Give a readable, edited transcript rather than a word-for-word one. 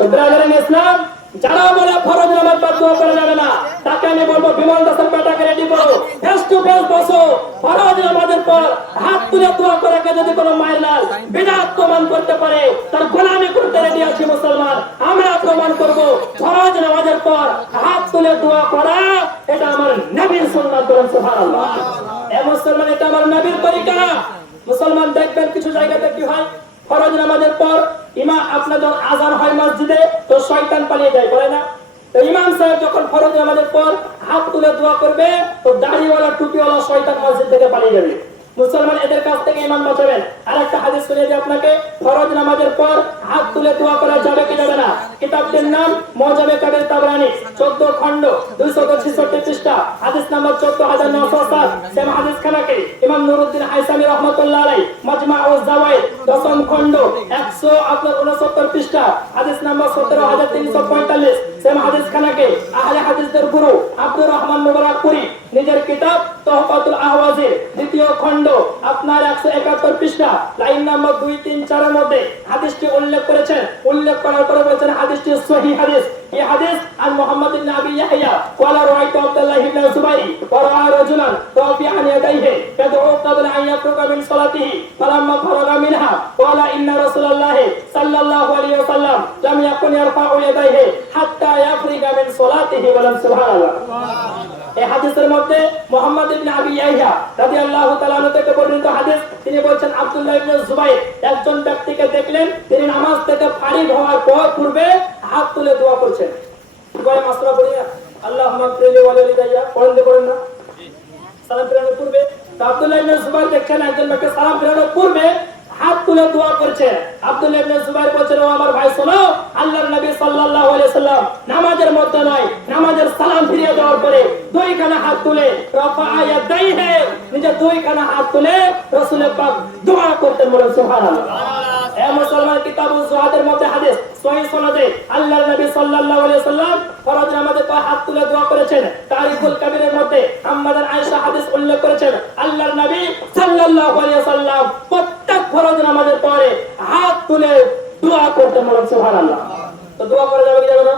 তো ব্রাদার ইসলাম, যারা বলে ফরজ নামাজ বাদ দোয়া করা যাবে না, তাকে আমি বলবো বিমল দাসের পেটাকে রেডি করো, ফেস টু ফেস বসো। ফরজ নামাজের পর হাত তুলে দোয়া করাকে যদি কোনো মায়ের লাল বিদআত প্রমাণ করতে পারে, তার গোলামি করতে রেডি আছি মুসলমান। আমরা প্রমাণ করব ফরজ নামাজের পর হাত তুলে দোয়া করা এটা আমার নবীর সুন্নাত। বলেন সুবহানাল্লাহ। এ মুসলমান, এটা আমার নবীর তরিকা। মুসলমান দেখবেন কিছু জায়গাতে কি হয়, ফরজ নামাজের পর ইমাম আপনাদের আযান হয় মসজিদে, তো শয়তান পালিয়ে যায়, বলে না? তো ইমাম সাহেব যখন ফরজ নামাজের পর হাত তুলে দোয়া করবে, তো দাড়িওয়ালা টুপিওয়ালা শয়তান মসজিদ থেকে পালিয়ে যাবে। মুসলমান, এদের কাছ থেকে ইমান বাঁচাবেন। আরেকটা হাদিস শুনিয়ে দিই আপনাকে, ফরজ নামাজের পর হাত তুলে দোয়া করা যাবে কি যাবে না? কিতাবটির নাম মুআজামে কাবির তাবরানী, 14 খণ্ড 266 পৃষ্ঠা, হাদিস নাম্বার 14907। সেম হাদিস খানাকে ইমাম নুরউদ্দিন হাইসামি রাহমাতুল্লাহ আলাইহি মাজমাউজ যাওয়ায়েদ 10ম খণ্ড 169 পৃষ্ঠা, হাদিস নাম্বার 17345। সেম হাদিস খানাকে আহলে হাদিসদের গুরু আব্দুর রহমান মুবারাকপুরী নিজের কিতাব তুহফাতুল আহওয়াজির 2য় খণ্ড আপনার 171 পৃষ্ঠা, লাইন নাম্বার 2, 3, 4 এর মধ্যে হাদিসটি উল্লেখ করেছেন। উল্লেখ করার পরে বলেছেন হাদিসটি সহিহ হাদিস। এই হাদিস আন মুহাম্মদ ইবনে আবি ইয়াহইয়া ওয়ালা রাআইতু আব্দুল্লাহ ইবনে জুবাইর ওয়া রাআ রাজুলান রাফিআন ইয়াদাইহি ইয়াদউ ক্বাবলা আন ইয়াফরুগা মিন সালাতিহি ফালাম্মা ফারাগা মিনহা ক্বালা ইন্না রাসূলুল্লাহ সাল্লাল্লাহু আলাইহি ওয়াসাল্লাম লাম ইয়াকুন ইয়ারফাউ ইয়াদাইহি হাত্তা ইয়াফরিগা মিন সালাতিহি। বলেন সুবহানাল্লাহ। এই হাদিসের মধ্যে মুহাম্মদ ইবনে আবি ইয়াহইয়া রাদিয়াল্লাহু তাআলা আনহু থেকে বর্ণিত হাদিস, তিনি বলেন আব্দুল্লাহ ইবনে জুবাইর একজন ব্যক্তিকে দেখলেন, তিনি নামাজ থেকে ফারিগ হওয়ার পূর্বে হাত তুলে দোয়া করছেন। দুবাই মাসরা পড়ি না, আল্লাহুম্মা ফিরলি ওয়া লিদাইয়া পড়েন না সালাম ফিরানোর পূর্বে। তো আব্দুল্লাহ ইবনে জুবাইর দেখছেন একজন ব্যক্তি সালাম ফিরানোর পূর্বে হাত তুলে দোয়া করছে। আব্দুল্লাহ ইবনে জুবাইর বলছেন, ও আমার ভাই শোনো, আল্লাহর নবী সাল্লাল্লাহু আলাইহি সাল্লাম নামাজের মধ্যে নয়, নামাজের সালাম ফিরিয়ে দেওয়ার পরে দুইখানা হাত তুলে রাফাআ ইয়াদাইহি, নিজে দুইখানা হাত তুলে রাসূল পাক দোয়া করতেন। বলেন সুবহানাল্লাহ। এ মুসলমান, কিতাবুজ জুহাদের মধ্যে হাদিস সহিহ সনদে আল্লাহর নবী সাল্লাল্লাহু আলাইহি সাল্লাম ফরজ নামাজে পা হাত তুলে দোয়া করেছেন। তারিকুল কাবীরের মধ্যে আম্মাদান আয়েশা হাদিস উল্লেখ করেছেন, আল্লাহর নবী সাল্লাল্লাহু আলাইহি সাল্লাম প্রত্যেক ফরজ নামাজের পরে হাত তুলে দোয়া করতেন। বলেন সুবহানাল্লাহ। তো দোয়া করা যাবে কি যাবে না?